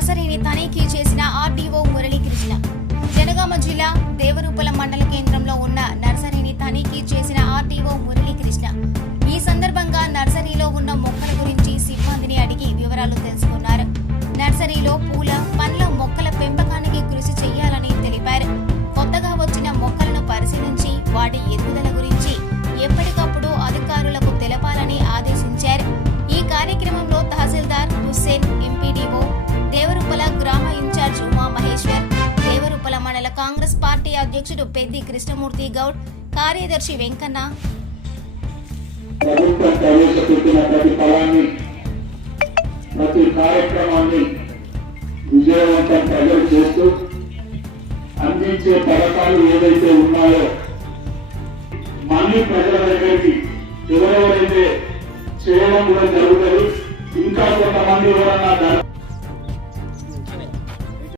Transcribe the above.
నర్సరీని తనిఖీ చేసిన ఆర్డీఓ మురళీకృష్ణ. జనగామ జిల్లా దేవరూపల మండల కేంద్రంలో ఉన్న నర్సరీని తనిఖీ చేసిన ఆర్డీఓ మురళీకృష్ణ ఈ సందర్భంగా నర్సరీలో ఉన్న మొక్కల గురించి సిబ్బందిని అడిగి వివరాలు తెలుసుకున్నారు. నర్సరీలో పూల, పండ్ల మొక్కల పెంపకానికి కృషి చేయాలని తెలిపారు. కొత్తగా వచ్చిన మొక్కలను పరిశీలించి వాటి ఎదుగుదల గురించి ఎప్పటికప్పుడు అధికారులకు తెలపాలని ఆదేశించారు. ఈ కార్యక్రమంలో తహసీల్దార్ హుస్సేన్, ఎంపీడీఓ, దేవరూపల గ్రామ ఇన్ఛార్జ్ ఉమా మహేశ్వర్, దేవరూపల మండల కాంగ్రెస్ పార్టీ అధ్యక్షుడు పెద్ది కృష్ణమూర్తి గౌడ్, కార్యదర్శి వెంకన్న, ప్రభుత్వం ప్రవేశపెట్టిన ప్రతి ఫలాన్ని, ప్రతి కార్యక్రమాన్ని విజయవంతం ప్రజలు చేస్తూ అందించే పథకాలు ఏదైతే ఉన్నాయో మళ్ళీ ప్రజల దగ్గరికి ఎవరెవరైతే చేయడం కూడా జరుగుతుంది. ఇంకా కొంతమంది ఎవరన్నా